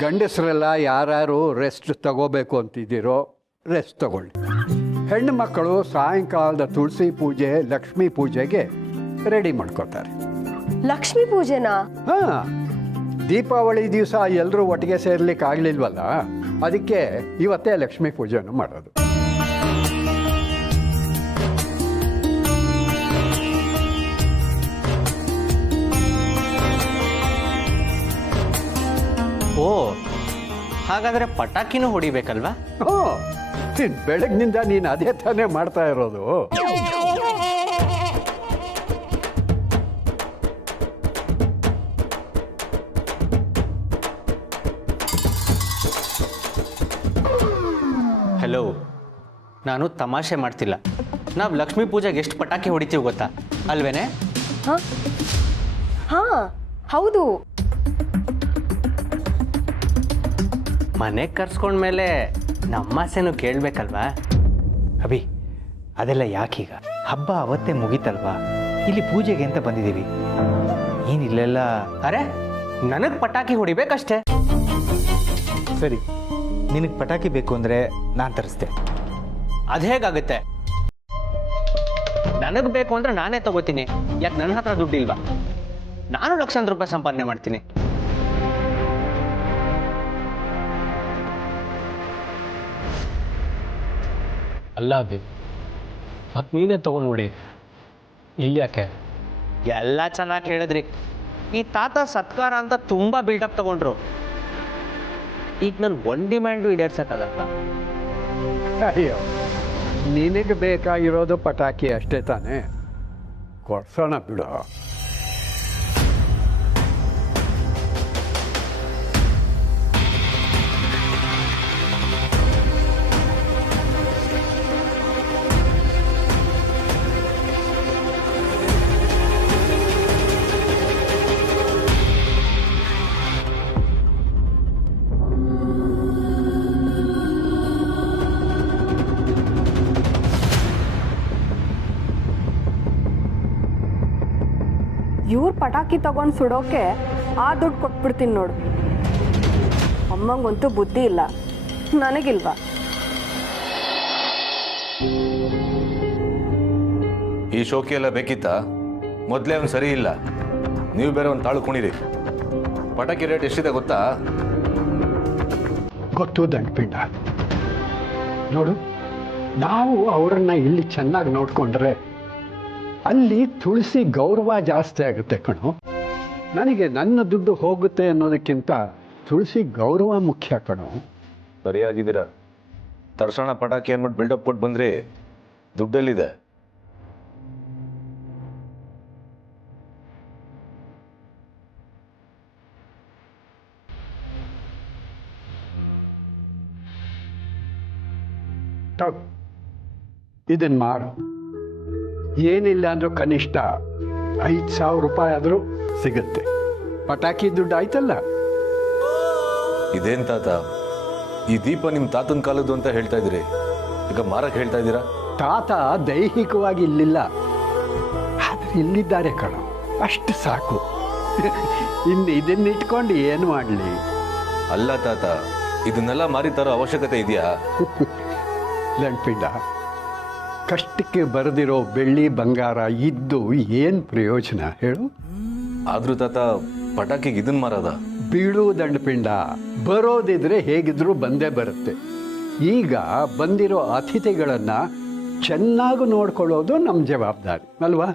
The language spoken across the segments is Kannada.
ಗಂಡಸರೆಲ್ಲ ಯಾರ್ಯಾರು ರೆಸ್ಟ್ ತಗೋಬೇಕು ಅಂತಿದ್ದೀರೋ ರೆಸ್ಟ್ ತಗೊಳ್ಳಿ. ಹೆಣ್ಣು ಮಕ್ಕಳು ಸಾಯಂಕಾಲದ ತುಳಸಿ ಪೂಜೆ, ಲಕ್ಷ್ಮೀ ಪೂಜೆಗೆ ರೆಡಿ ಮಾಡ್ಕೋತಾರೆ. ಲಕ್ಷ್ಮೀ ಪೂಜೆನಾ? ಹಾಂ, ದೀಪಾವಳಿ ದಿವಸ ಎಲ್ಲರೂ ಒಟ್ಟಿಗೆ ಸೇರ್ಲಿಕ್ಕೆ ಆಗಲಿಲ್ವಲ್ಲ, ಅದಕ್ಕೆ ಇವತ್ತೇ ಲಕ್ಷ್ಮೀ ಪೂಜೆಯನ್ನು ಮಾಡೋದು. ಓ, ಹಾಗಾದ್ರೆ ಪಟಾಕಿನೂ ಹೊಡಿಬೇಕಲ್ವಾ? ಹ್ಞೂ, ಬೆಳಗ್ನಿಂದ ನೀನು ಅದೇ ತಾನೇ ಮಾಡ್ತಾ ಇರೋದು. ಹಲೋ, ನಾನು ತಮಾಷೆ ಮಾಡ್ತಿಲ್ಲ. ನಾವು ಲಕ್ಷ್ಮೀ ಪೂಜೆಗೆ ಎಷ್ಟು ಪಟಾಕಿ ಹೊಡಿತೀವಿ ಗೊತ್ತಾ ಅಲ್ವೇನೆ? ಹಾ ಹೌದು. ಮನೆಗೆ ಕರ್ಸ್ಕೊಂಡ್ಮೇಲೆ ನಮ್ಮಾಸೆನೂ ಕೇಳಬೇಕಲ್ವಾ? ಅಭಿ, ಅದೆಲ್ಲ ಯಾಕೀಗ? ಹಬ್ಬ ಅವತ್ತೇ ಮುಗೀತಲ್ವಾ? ಇಲ್ಲಿ ಪೂಜೆಗೆ ಅಂತ ಬಂದಿದ್ದೀವಿ. ಏನಿಲ್ಲೆಲ್ಲ ಅರೆ, ನನಗೆ ಪಟಾಕಿ ಹೊಡಿಬೇಕಷ್ಟೇ. ಸರಿ, ನಿನಗೆ ಪಟಾಕಿ ಬೇಕು ಅಂದರೆ ನಾನು ತರಿಸ್ದೆ. ಅದು ಹೇಗಾಗುತ್ತೆ? ನನಗೆ ಬೇಕು ಅಂದ್ರೆ ನಾನೇ ತಗೋತೀನಿ. ಯಾಕೆ ನನ್ನ ಹತ್ರ ದುಡ್ಡಿಲ್ವಾ? ನಾನು ಲಕ್ಷಾಂತರ ರೂಪಾಯಿ ಸಂಪಾದನೆ ಮಾಡ್ತೀನಿ. ಅಲ್ಲ ಅಭಿ, ಮತ್ತೆ ನೀನೇ ತಗೊಂಡ್ಬಿಡಿ. ಇಲ್ಲಿ ಯಾಕೆ? ಎಲ್ಲ ಚೆನ್ನಾಗಿ ಹೇಳಿದ್ರಿ. ಈ ತಾತ ಸತ್ಕಾರ ಅಂತ ತುಂಬಾ ಬಿಲ್ಡಪ್ ತಗೊಂಡ್ರು. ಈಗ ನನ್ನ ಒಂದು ಡಿಮ್ಯಾಂಡು ಈಡೇರ್ಸಕ್ಕಾಗಲ್ಲ. ಅಯ್ಯೋ, ನಿನಗೆ ಬೇಕಾಗಿರೋದು ಪಟಾಕಿ ಅಷ್ಟೇ ತಾನೇ, ಕೊಡ್ಸೋಣ ಬಿಡು. ಇವ್ರು ಪಟಾಕಿ ತಗೊಂಡು ಸುಡೋಕೆ ಆ ದುಡ್ಡು ಕೊಟ್ಬಿಡ್ತೀನಿ ನೋಡು. ಅಮ್ಮಂಗಂತೂ ಬುದ್ಧಿ ಇಲ್ಲ, ನನಗಿಲ್ವಾ? ಈ ಶೋಕಿ ಎಲ್ಲ ಬೇಕಿತ್ತಾ? ಮೊದಲೇ ಅವ್ನು ಸರಿ ಇಲ್ಲ. ನೀವು ಬೇರೆ ಒಂದು ತಾಳು ಕುಣಿರಿ. ಪಟಾಕಿ ರೇಟ್ ಎಷ್ಟಿದೆ ಗೊತ್ತಾ? ಗೊತ್ತು ದಂಡಪಿಂಡ. ನೋಡು, ನಾವು ಅವರನ್ನ ಇಲ್ಲಿ ಚೆನ್ನಾಗಿ ನೋಡ್ಕೊಂಡ್ರೆ ಅಲ್ಲಿ ತುಳಸಿ ಗೌರವ ಜಾಸ್ತಿ ಆಗುತ್ತೆ ಕಣೋ. ನನಗೆ ನನ್ನ ದುಡ್ಡು ಹೋಗುತ್ತೆ ಅನ್ನೋದಕ್ಕಿಂತ ತುಳಸಿ ಗೌರವ ಮುಖ್ಯ ಕಣೋ. ಸರಿಯಾಗಿದ್ದೀರಾ. ತರ್ಸೋಣ ಪಟಾಕಿ ಅಂದ್ಬಿಟ್ಟು ಬಿಲ್ಡಪ್ ಕೊಟ್ಟು ಬಂದ್ರಿ. ದುಡ್ಡಲ್ಲಿದೆ? ಇದನ್ನ ಮಾಡು. ಏನಿಲ್ಲ ಅಂದ್ರೂ ಕನಿಷ್ಠ 5,000 ರೂಪಾಯಿ ಆದರೂ ಸಿಗುತ್ತೆ. ಪಟಾಕಿ ದುಡ್ಡು ಆಯ್ತಲ್ಲ. ಇದೇನ್ ತಾತ, ಈ ದೀಪ ನಿಮ್ಮ ತಾತನ ಕಾಲದ್ದು ಅಂತ ಹೇಳ್ತಾ ಇದ್ದೀರಿ, ಈಗ ಮಾರಕ್ಕೆ ಹೇಳ್ತಾ ಇದ್ದೀರಾ? ತಾತ ದೈಹಿಕವಾಗಿ ಇಲ್ಲಿಲ್ಲ, ಆದರೆ ಇಲ್ಲಿದ್ದಾರೆ ಕಣೋ, ಅಷ್ಟು ಸಾಕು. ಇನ್ನು ಇದನ್ನಿಟ್ಕೊಂಡು ಏನು ಮಾಡಲಿ? ಅಲ್ಲ ತಾತ, ಇದನ್ನೆಲ್ಲ ಮಾರಿ ತರೋ ಅವಶ್ಯಕತೆ ಇದೆಯಾ? ಲಂಪಿಂಡ, ಕಷ್ಟಕ್ಕೆ ಬರೆದಿರೋ ಬೆಳ್ಳಿ ಬಂಗಾರ ಇದ್ದು ಏನು ಪ್ರಯೋಜನ ಹೇಳು? ಆದ್ರೂ ತಾತ, ಪಟಾಕಿಗೆ ಇದನ್ನ ಮಾರದ? ಬೀಳು ದಂಡಪಿಂಡ, ಬರೋದಿದ್ರೆ ಹೇಗಿದ್ರೂ ಬಂದೇ ಬರುತ್ತೆ. ಈಗ ಬಂದಿರೋ ಅತಿಥಿಗಳನ್ನು ಚೆನ್ನಾಗಿ ನೋಡ್ಕೊಳ್ಳೋದು ನಮ್ಮ ಜವಾಬ್ದಾರಿ ಅಲ್ವಾ?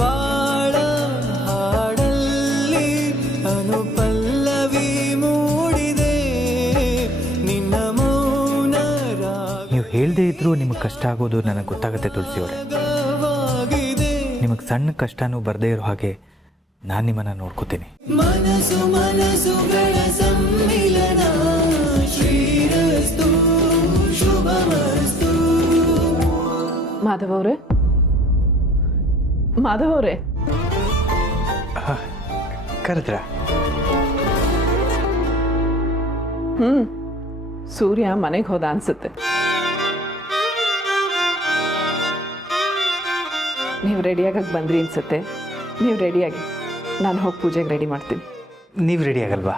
ಬಾಳ ಹಾಡಲ್ಲಿ ಅನುಪಲ್ಲವಿ ಮೂಡಿದೆ ನಿನ್ನ ಮೌನ ನೀವು ಹೇಳದೇ ಇದ್ರೂ ನಿಮಗೆ ಕಷ್ಟ ಆಗೋದು ನನಗೆ ಗೊತ್ತಾಗುತ್ತೆ ತುಳಸಿಯವರೇ. ರಾಗವಾಗಿದೆ ನಿಮಗೆ ಸಣ್ಣ ಕಷ್ಟನೂ ಬರದೇ ಇರೋ ಹಾಗೆ ನಾನು ನಿಮ್ಮನ್ನು ನೋಡ್ಕೋತೀನಿ. ಮನಸ್ಸು ಮನಸ್ಸುಗಳ ಸಮ್ಮಿಲನ ಶ್ರೀರಸ್ತು ಶುಭಮಸ್ತು. ಮಾಧವ್ ಅವರೇ ಕರೆದ್ರ? ಸೂರ್ಯ ಮನೆಗೆ ಹೋದ ಅನ್ಸುತ್ತೆ. ನೀವು ರೆಡಿಯಾಗಕ್ಕೆ ಬಂದ್ರಿ ಅನ್ಸುತ್ತೆ. ನೀವು ರೆಡಿಯಾಗಿ, ನಾನು ಹೋಗಿ ಪೂಜೆಗೆ ರೆಡಿ ಮಾಡ್ತೀನಿ. ನೀವು ರೆಡಿ ಆಗಲ್ವಾ?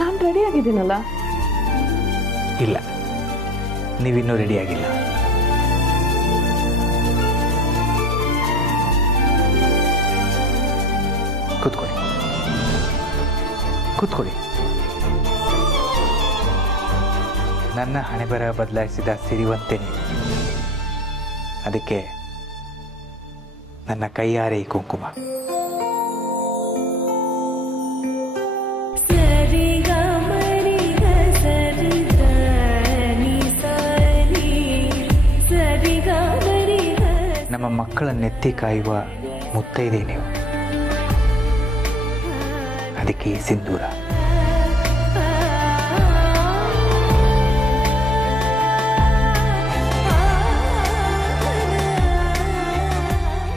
ನಾನು ರೆಡಿ ಆಗಿದ್ದೀನಲ್ಲ. ಇಲ್ಲ, ನೀವಿನ್ನೂ ರೆಡಿ ಆಗಿಲ್ಲ. ಕೂತ್ಕೊಳ್ಳಿ ಕೂತ್ಕೊಳ್ಳಿ. ನನ್ನ ಹಣೆಬರ ಬದಲಾಯಿಸಿದ ಸಿರಿವಂತೆ ನೀವು. ಅದಕ್ಕೆ ನನ್ನ ಕೈಯಾರೆ ಈ ಕುಂಕುಮ. ನಮ್ಮ ಮಕ್ಕಳ ನೆತ್ತಿ ಕಾಯುವ ಮುತ್ತೈದೆ ನೀವು. ಅದಕ್ಕೆ ಈ ಸಿಂಧೂರ.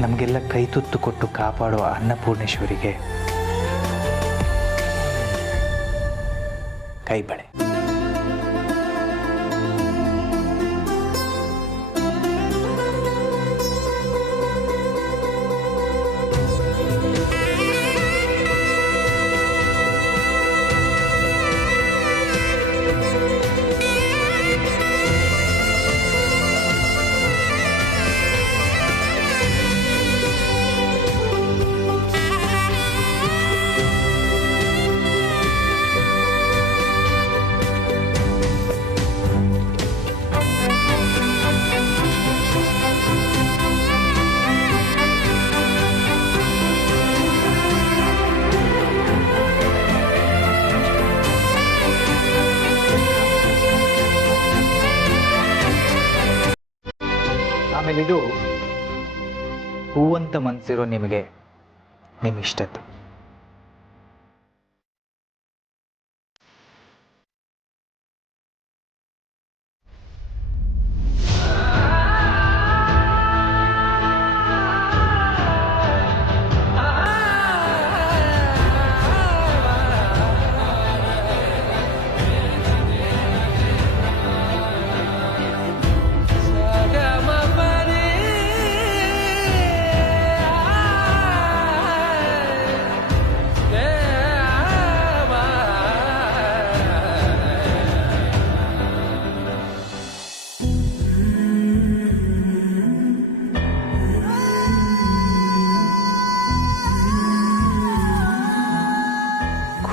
ನಮಗೆಲ್ಲ ಕೈ ತುತ್ತು ಕೊಟ್ಟು ಕಾಪಾಡುವ ಅನ್ನಪೂರ್ಣೇಶ್ವರಿಗೆ ಕೈ ಬಳೆ. ಆಮೇಲೆ ಇದು ಹೂವಂತ ಮನಸ್ಸಿರೋ ನಿಮಗೆ ನಿಮ್ಮ ಇಷ್ಟದ್ದು.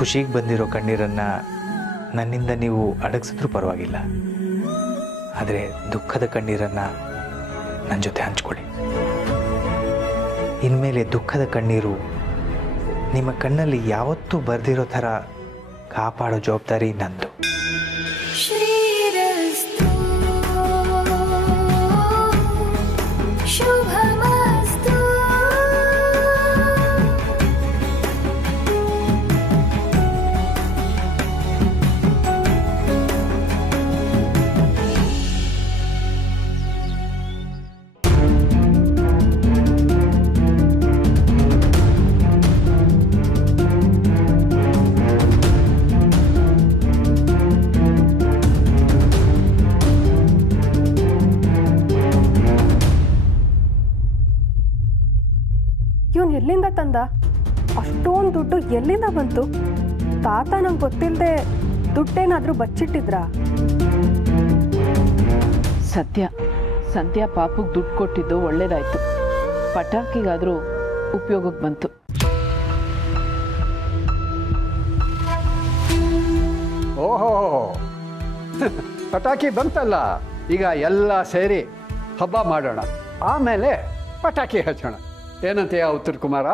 ಖುಷಿಗೆ ಬಂದಿರೋ ಕಣ್ಣೀರನ್ನು ನನ್ನಿಂದ ನೀವು ಅಡಗಿಸಿದ್ರೂ ಪರವಾಗಿಲ್ಲ. ಆದರೆ ದುಃಖದ ಕಣ್ಣೀರನ್ನು ನನ್ನ ಜೊತೆ ಹಂಚ್ಕೊಳ್ಳಿ. ಇನ್ಮೇಲೆ ದುಃಖದ ಕಣ್ಣೀರು ನಿಮ್ಮ ಕಣ್ಣಲ್ಲಿ ಯಾವತ್ತೂ ಬರೆದಿರೋ ಥರ ಕಾಪಾಡೋ ಜವಾಬ್ದಾರಿ ನಂದು. ಶ್ರೀರಸ್ತು ಶುಭಮಸ್ತು. ಇವನು ಎಲ್ಲಿಂದ ತಂದ? ಅಷ್ಟೊಂದು ದುಡ್ಡು ಎಲ್ಲಿಂದ ಬಂತು? ತಾತ ನಂಗೆ ಗೊತ್ತಿಲ್ಲದೆ ದುಡ್ಡೇನಾದರೂ ಬಚ್ಚಿಟ್ಟಿದ್ರಾ? ಸಂಧ್ಯಾ ಪಾಪಕ್ಕೆ ದುಡ್ಡು ಕೊಟ್ಟಿದ್ದು ಒಳ್ಳೇದಾಯ್ತು. ಪಟಾಕಿಗಾದರೂ ಉಪಯೋಗಕ್ಕೆ ಬಂತು. ಓಹೋ, ಪಟಾಕಿ ಬಂತಲ್ಲ. ಈಗ ಎಲ್ಲ ಸೇರಿ ಹಬ್ಬ ಮಾಡೋಣ, ಆಮೇಲೆ ಪಟಾಕಿ ಹಚ್ಚೋಣ. ಏನಂತೆಯಾ ಉತ್ತರ ಕುಮಾರ?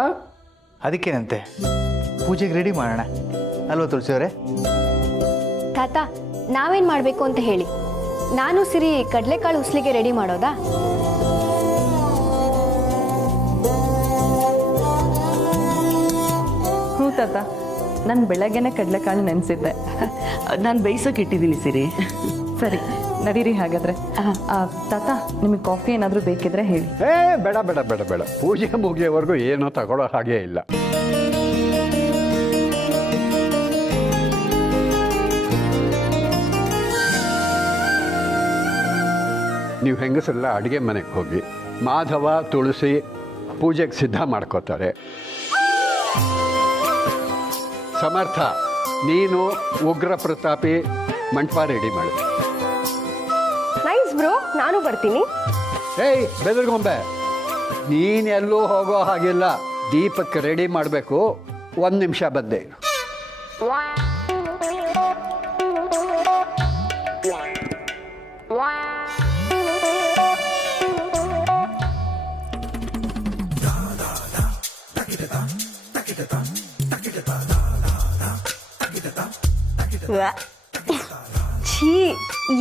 ಅದಕ್ಕೇನಂತೆ, ಪೂಜೆಗೆ ರೆಡಿ ಮಾಡೋಣ ಅಲ್ವಾ ತುಳಸಿ ಅವರೇ? ತಾತ, ನಾವೇನು ಮಾಡಬೇಕು ಅಂತ ಹೇಳಿ. ನಾನು ಸಿರಿ ಕಡಲೆಕಾಳು ಉಸ್ಲಿಗೆ ರೆಡಿ ಮಾಡೋದಾ? ಹ್ಞೂ ತಾತ, ನಾನು ಬೆಳಗ್ಗೆನೆ ಕಡಲೆಕಾಳು ನೆನೆಸಿದ್ದೆ. ನಾನು ಬೇಯಿಸೋಕೆ ಇಟ್ಟಿದ್ದೀನಿ ಸಿರಿ. ಸರಿ, ನಡೀರಿ ಹಾಗಾದ್ರೆ. ತಾತ, ನಿಮಗೆ ಕಾಫಿ ಏನಾದರೂ ಬೇಕಿದ್ರೆ ಹೇಳಿ. ಬೇಡ ಬೇಡ ಬೇಡ ಬೇಡ, ಪೂಜೆ ಮುಗಿಯೋವರೆಗೂ ಏನೂ ತಗೊಳ್ಳೋ ಹಾಗೆ ಇಲ್ಲ. ನೀವು ಹೆಂಗಸರೆಲ್ಲ ಅಡುಗೆ ಮನೆಗೆ ಹೋಗಿ, ಮಾಧವ ತುಳಸಿ ಪೂಜೆಗೆ ಸಿದ್ಧ ಮಾಡ್ಕೋತಾರೆ. ಸಮರ್ಥ, ನೀನು ಉಗ್ರ ಪ್ರತಾಪಿ ಮಂಟಪ ರೆಡಿ ಮಾಡು. ನೈಸ್ ಬ್ರೋ, ನಾನು ಬರ್ತೀನಿ. ಏಯ್ ಬೆದರ್ಗೊಂಬೆ, ನೀನೆಲ್ಲೂ ಹೋಗೋ ಹಾಗಿಲ್ಲ. ದೀಪಕ್ಕೆ ರೆಡಿ ಮಾಡಬೇಕು. 1 ನಿಮಿಷ ಬಂದೆ. ಛೀ,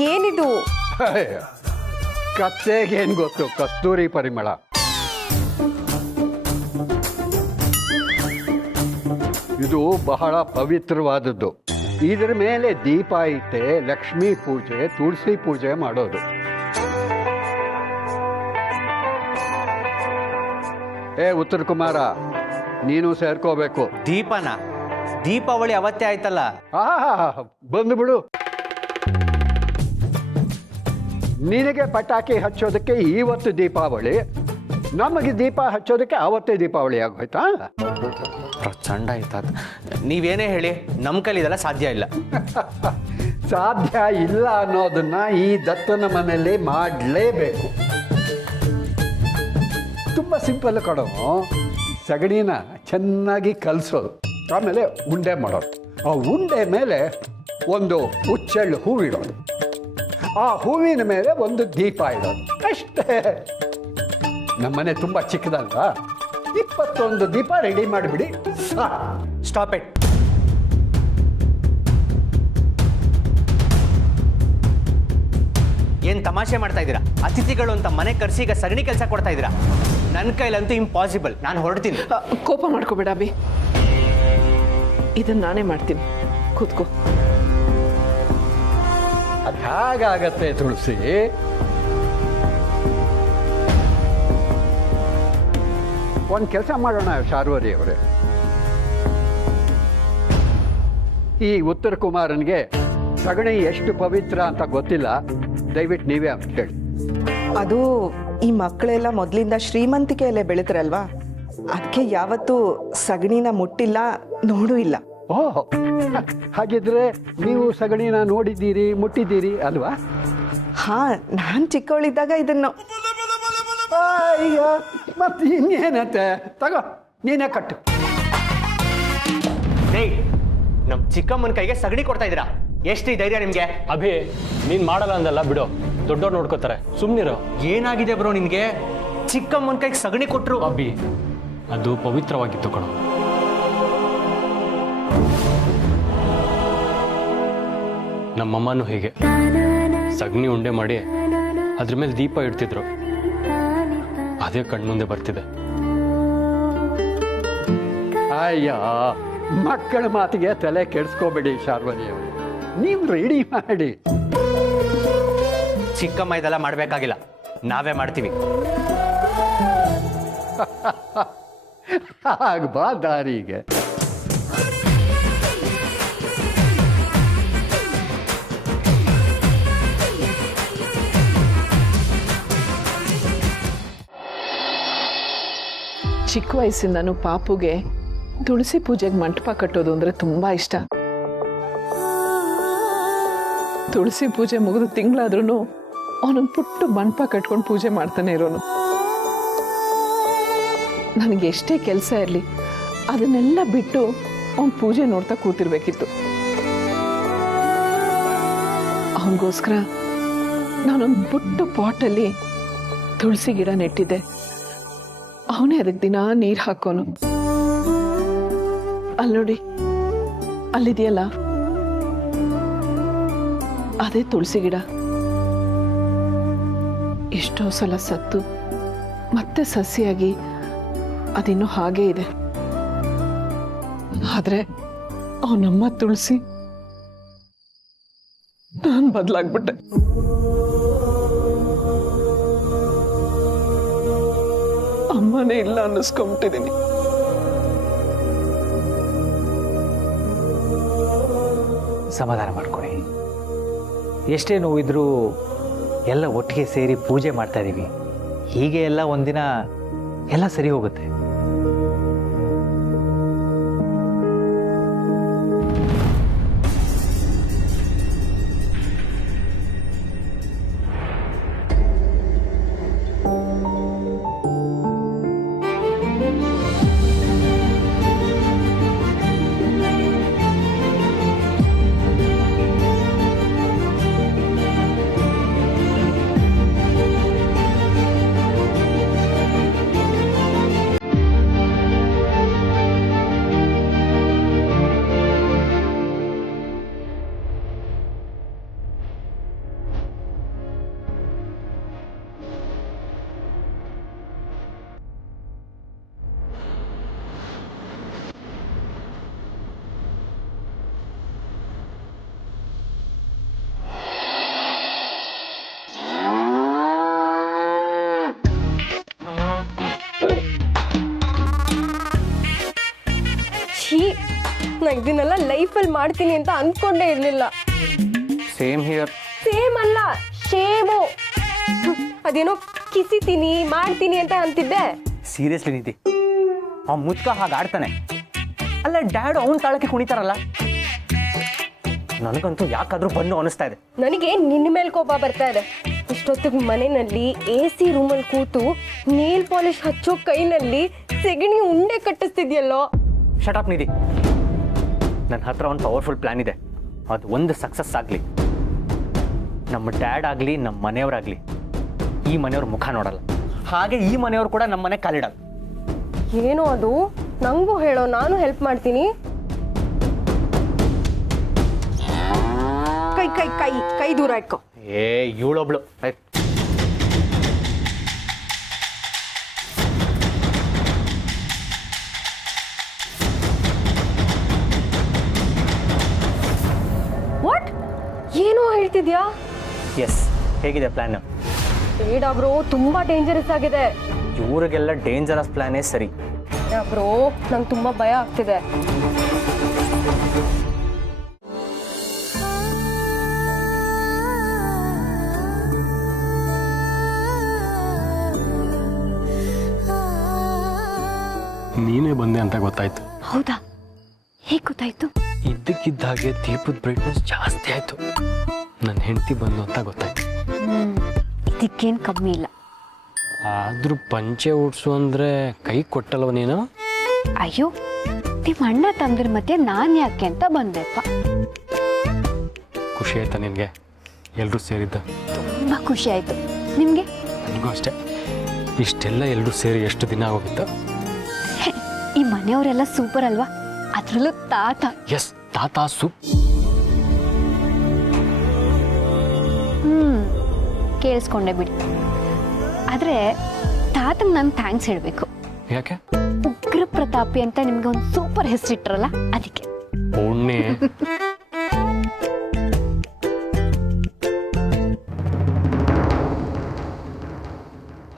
ಏನಿದು? ಕತ್ತೆಗೇನು ಗೊತ್ತು, ಕಸ್ತೂರಿ ಪರಿಮಳ. ಇದು ಬಹಳ ಪವಿತ್ರವಾದದ್ದು. ಇದರ ಮೇಲೆ ದೀಪ ಇಟ್ಟೆ ಲಕ್ಷ್ಮೀ ಪೂಜೆ, ತುಳಸಿ ಪೂಜೆ ಮಾಡೋದು. ಉತ್ತರ ಕುಮಾರ, ನೀನು ಸೇರ್ಕೋಬೇಕು. ದೀಪನ? ದೀಪಾವಳಿ ಅವತ್ತೇ ಆಯ್ತಲ್ಲ. ಬಂದುಬಿಡು. ನಿನಗೆ ಪಟಾಕಿ ಹಚ್ಚೋದಕ್ಕೆ ಇವತ್ತು ದೀಪಾವಳಿ, ನಮಗೆ ದೀಪ ಹಚ್ಚೋದಕ್ಕೆ ಅವತ್ತೇ ದೀಪಾವಳಿ ಆಗೋಯ್ತಾ? ಪ್ರಚಂಡ ಆಯ್ತಾ? ನೀವೇನೇ ಹೇಳಿ, ನಮ್ಮ ಕೈಲಿ ಇದೆಲ್ಲ ಸಾಧ್ಯ ಇಲ್ಲ. ಸಾಧ್ಯ ಇಲ್ಲ ಅನ್ನೋದನ್ನ ಈ ದತ್ತನ ಮನೆಯಲ್ಲಿ ಮಾಡಲೇಬೇಕು. ತುಂಬ ಸಿಂಪಲ್ ಕಣೋ. ಸಗಣಿನ ಚೆನ್ನಾಗಿ ಕಲಸೋದು, ಆಮೇಲೆ ಉಂಡೆ ಮಾಡೋದು. ಆ ಉಂಡೆ ಮೇಲೆ ಒಂದು ಹುಚ್ಚೆಳ್ಳು ಹೂವಿಡೋದು, ಆ ಹೂವಿನ ಮೇಲೆ ಒಂದು ದೀಪ ಇಡೋದು, ಅಷ್ಟೇ. ನಮ್ಮನೆ ತುಂಬ ಚಿಕ್ಕದಲ್ವಾ, 21 ದೀಪ ರೆಡಿ ಮಾಡಿಬಿಡಿ. Stop it. ಏನ್ ತಮಾಷೆ ಮಾಡ್ತಾ ಇದ್ದೀರಾ? ಅತಿಥಿಗಳು ಅಂತ ಮನೆ ಕರ್ಸಿ ಈಗ ಸಗಣಿ ಕೆಲಸ ಕೊಡ್ತಾ ಇದ್ದೀರಾ? ನನ್ನ ಕೈಲಂತೂ ಇಂಪಾಸಿಬಲ್. ನಾನು ಹೊರಡ್ತೀನಿ. ಕೋಪ ಮಾಡ್ಕೋಬೇಡ ಅಭಿ, ಇದನ್ನ ನಾನೇ ಮಾಡ್ತೀನಿ, ಕೂತ್ಕೋ. ಅದು ಹೇಗಾಗತ್ತೆ ತುಳಸಿ? ಒಂದು ಕೆಲಸ ಮಾಡೋಣ ಶಾರ್ವರಿ ಅವರೇ, ಈ ಉತ್ತರ ಕುಮಾರನಿಗೆ ಸಗಣಿ ಎಷ್ಟು ಪವಿತ್ರ ಅಂತ ಗೊತ್ತಿಲ್ಲ, ದಯವಿಟ್ಟು ನೀವೇ ಅಂತ ಹೇಳಿ. ಅದು ಈ ಮಕ್ಕಳೆಲ್ಲ ಮೊದಲಿಂದ ಶ್ರೀಮಂತಿಕೆಯಲ್ಲೇ ಬೆಳೆದ್ರಲ್ವಾ, ಅದಕ್ಕೆ ಯಾವತ್ತೂ ಸಗಣಿನ ಮುಟ್ಟಿಲ್ಲ, ನೋಡೂ ಇಲ್ಲ. ಓಹ್, ಹಾಗಿದ್ರೆ ನೀವು ಸಗಣಿನ ನೋಡಿದ್ದೀರಿ, ಮುಟ್ಟಿದ್ದೀರಿ ಅಲ್ವಾ? ಹಾ, ನಾನು ಚಿಕ್ಕವಳಿದ್ದಾಗ ಇದನ್ನು. ಅಯ್ಯ, ಮತ್ತೆ ಇನ್ನೇನತ್ತೆ, ತಗೋ ನೀನೇ ಕಟ್ಟು. ನಮ್ಮ ಚಿಕ್ಕಮ್ಮನ ಕೈಗೆ ಸಗಣಿ ಕೊಡ್ತಾ ಇದ್ದೀರಾ? ಎಷ್ಟು ಧೈರ್ಯ ನಿಮ್ಗೆ? ಅಭಿ, ನೀನ್ ಮಾಡಲ್ಲ ಅಂದಲ್ಲ ಬಿಡು, ದೊಡ್ಡವ್ರು ನೋಡ್ಕೋತಾರೆ, ಸುಮ್ನಿರು. ಏನಾಗಿದೆ ಬ್ರೋ ನಿನ್ಗೆ? ಚಿಕ್ಕಮ್ಮನ ಕೈಗೆ ಸಗಣಿ ಕೊಟ್ರು. ಅಭಿ, ಅದು ಪವಿತ್ರವಾಗಿತ್ತು ಕಣೋ. ನಮ್ಮಮ್ಮನೂ ಹೀಗೆ ಸಗಣಿ ಉಂಡೆ ಮಾಡಿ ಅದ್ರ ಮೇಲೆ ದೀಪ ಇಡ್ತಿದ್ರು, ಅದೇ ಕಣ್ಮುಂದೆ ಬರ್ತಿದೆ. ಅಯ್ಯ, ಮಕ್ಕಳ ಮಾತಿಗೆ ತಲೆ ಕೆಡಿಸ್ಕೋಬೇಡಿ ಶಾರ್ವರಿಯವರು, ನೀವು ರೆಡಿ ಮಾಡಿ. ಚಿಕ್ಕಮ್ಮ ಇದೆಲ್ಲ ಮಾಡಬೇಕಾಗಿಲ್ಲ, ನಾವೇ ಮಾಡ್ತೀವಿ. ಬಾ ದಾರಿಗೆ. ಚಿಕ್ಕ ವಯಸ್ಸಿಂದನೂ ಪಾಪುಗೆ ತುಳಸಿ ಪೂಜೆಗೆ ಮಂಟಪ ಕಟ್ಟೋದು ಅಂದರೆ ತುಂಬ ಇಷ್ಟ. ತುಳಸಿ ಪೂಜೆ ಮುಗಿದು ತಿಂಗಳಾದ್ರೂ ಅವನೊಂದು ಪುಟ್ಟ ಮಂಟಪ ಕಟ್ಕೊಂಡು ಪೂಜೆ ಮಾಡ್ತಾನೆ ಇರೋನು. ನನಗೆ ಎಷ್ಟೇ ಕೆಲಸ ಇರಲಿ ಅದನ್ನೆಲ್ಲ ಬಿಟ್ಟು ಅವನ ಪೂಜೆ ನೋಡ್ತಾ ಕೂತಿರ್ಬೇಕಿತ್ತು. ಅವನಿಗೋಸ್ಕರ ನಾನೊಂದು ಪುಟ್ಟ ಪಾಟಲ್ಲಿ ತುಳಸಿ ಗಿಡ ನೆಟ್ಟಿದ್ದೆ, ಅವನೇ ಅದಕ್ಕೆ ದಿನ ನೀರು ಹಾಕೋನು. ಅಲ್ಲಿ ನೋಡಿ, ಅಲ್ಲಿದೆಯಲ್ಲ ಅದೇ ತುಳಸಿ ಗಿಡ. ಎಷ್ಟೋ ಸಲ ಸತ್ತು ಮತ್ತೆ ಸಸಿಯಾಗಿ ಅದಿನ್ನೂ ಹಾಗೇ ಇದೆ. ಆದ್ರೆ ಅವನಮ್ಮ ತುಳಸಿ ನಾನು ಬದಲಾಗ್ಬಿಟ್ಟೆ. ಅಮ್ಮನೇ ಇಲ್ಲ ಅನ್ನಿಸ್ಕೊಂಬಿಟ್ಟಿದ್ದೀನಿ. ಸಮಾಧಾನ ಮಾಡ್ಕೊಳ್ಳಿ. ಎಷ್ಟೇ ನೋವಿದ್ರೂ ಎಲ್ಲ ಒಟ್ಟಿಗೆ ಸೇರಿ ಪೂಜೆ ಮಾಡ್ತಾ ಇದ್ದೀವಿ. ಹೀಗೆ ಎಲ್ಲ ಒಂದಿನ ಎಲ್ಲ ಸರಿ ಹೋಗುತ್ತೆ. ನಾನು ಇದನ್ನೆಲ್ಲ ಲೈಫಲ್ಲಿ ಮಾಡ್ತೀನಿ ಅಂತ ಅನ್ಕೊಂಡೇ ಇರಲಿಲ್ಲ. Same here. ಸೇಮ್ ಅಲ್ಲ, ಶೇಮು. ಅದೇನೋ ಕಿಸಿತೀನಿ ಮಾಡ್ತೀನಿ ಅಂತ ಅಂತಿದ್ದೆ. ಸೀರಿಯಸ್ಲಿ ನಿಧಿ, ಆ ಮುಚ್ಕ ಹಾಗೆ ಆಡ್ತಾನೆ. ಅಲ್ಲ ಡ್ಯಾಡ್ ಅವನ ತಾಳಕ್ಕೆ ಕುಣಿತಾರಲ್ಲ, ನನಗಂತೂ ಯಾಕಾದ್ರೂ ಬನ್ನು ಅನಿಸ್ತಾ ಇದೆ. ನನಗೆ ನಿನ್ನ ಮೇಲೆ ಕೋಪ ಬರ್ತಾ ಇದೆ. ಇಷ್ಟೊತ್ತಿಗೆ ಮನೆಯಲ್ಲಿ AC ರೂಮಲ್ಲಿ ಕೂತು ನೇಲ್ ಪಾಲಿಶ್ ಹಚ್ಚೋ ಕೈನಲ್ಲಿ ಸೆಗಣಿ ಉಂಡೆ ಕಟ್ಟಿಸ್ತಿದ್ಯಲ್ಲೋ. ಶಟ್ ಅಪ್ ನಿಧಿ, ನನ್ನ ಹತ್ರ ಒಂದು ಪವರ್ಫುಲ್ ಪ್ಲಾನ್ ಇದೆ. ಅದು ಒಂದು ಸಕ್ಸಸ್ ಆಗಲಿ, ನಮ್ಮ ಡ್ಯಾಡ್ ಆಗಲಿ ನಮ್ಮ ಮನೆಯವರಾಗಲಿ ಈ ಮನೆಯವ್ರ ಮುಖ ನೋಡಲ್ಲ, ಹಾಗೆ ಈ ಮನೆಯವರು ಕೂಡ ನಮ್ಮ ಮನೆ ಕಾಲಿಡಲ್ಲ. ಏನೋ ಅದು, ನಂಗೂ ಹೇಳೋ, ನಾನು ಹೆಲ್ಪ್ ಮಾಡ್ತೀನಿ. ಕೈ ಕೈ ಕೈ ಕೈ ದೂರ ಇಟ್ಕೋ. ಏ ಇವಳೊಬ್ಳು. ವಾಟ್? ಏನೋ ಹೇಳ್ತಿದ್ಯಾ? ಎಸ್, ಹೇಗಿದೆ ಪ್ಲಾನ್? ಬೇಡ ಬ್ರೋ, ತುಂಬಾ ಡೇಂಜರಸ್ ಆಗಿದೆ. ಇವ್ರಿಗೆಲ್ಲ ಡೇಂಜರಸ್ ಪ್ಲಾನೇ ಸರಿ. ಬ್ರೋ, ನಂಗೆ ತುಂಬಾ ಭಯ ಆಗ್ತಿದೆ. ನೀನೇ ಬಂದೆ ಅಂತ ಗೊತ್ತಾಯ್ತು. ಹೌದಾ? ಹೇಗೆ ಗೊತ್ತಾಯ್ತು? ಇದ್ದಕ್ಕಿದ್ದ ಹಾಗೆ ದೀಪದ ಬ್ರೈಟ್ನೆಸ್ ಜಾಸ್ತಿ ಆಯ್ತು. ನನ್ನ ಹೆಂಡತಿ ಬಂದು ಅಂತ ಗೊತ್ತಾಯ್ತು. ಇದಕ್ಕೇನು ಕಮ್ಮಿ ಇಲ್ಲ. ಆದ್ರೂ ಪಂಚೆ ಉಡ್ಸು ಅಂದ್ರೆ ಕೈ ಕೊಟ್ಟಲ್ವ ನೀನು? ಅಯ್ಯೋ, ನಿಮ್ಮ ಅಣ್ಣ ತಮ್ಮದ್ರ ಮಧ್ಯೆ ನಾನು ಯಾಕೆ ಅಂತ ಬಂದೆಪ್ಪ. ಖುಷಿ ಆಯ್ತಾ ನಿನಗೆ ಎಲ್ಲರೂ ಸೇರಿದ್ದ? ತುಂಬ ಖುಷಿ ಆಯಿತು. ನಿಮಗೆ? ನನಗೂ ಅಷ್ಟೇ. ಇಷ್ಟೆಲ್ಲ ಎಲ್ಲರೂ ಸೇರಿ ಎಷ್ಟು ದಿನ ಆಗೋಗಿತ್ತು. ಈ ಮನೆಯವರೆಲ್ಲ ಸೂಪರ್ ಅಲ್ವಾ? ಅದರಲ್ಲೂ ತಾತ. ಎಸ್, ತಾತ ಸೂಪ್. ಕೇಳಿಸ್ಕೊಂಡೆ ಬಿಡಿ. ಆದರೆ ತಾತಂಗೆ ನಾನು ಥ್ಯಾಂಕ್ಸ್ ಹೇಳಬೇಕು. ಯಾಕೆ? ಉಗ್ರ ಪ್ರತಾಪಿ ಅಂತ ನಿಮ್ಗೆ ಒಂದು ಸೂಪರ್ ಹೆಸರಿಟ್ರಲ್ಲ, ಅದಕ್ಕೆ. ಪುಣ್ಯ.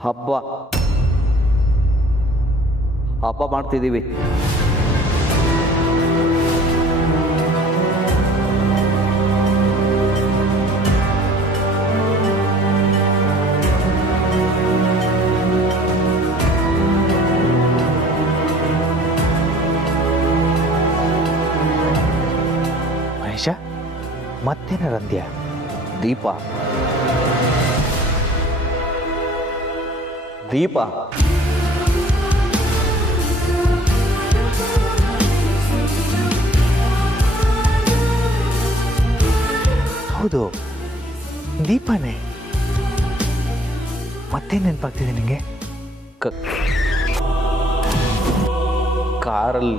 ಹಬ್ಬ ಹಬ್ಬ ಮಾಡ್ತಿದ್ದೀವಿ. ಮಹೇಶ, ಮತ್ತೇನಾರಂದ್ಯ? ದೀಪ ದೀಪ ಹೌದು, ದೀಪನೇ. ಮತ್ತೇನು ನೆನಪಾಗ್ತಿದೆ ನಿಮಗೆ? ಕಾರಲ್ಲಿ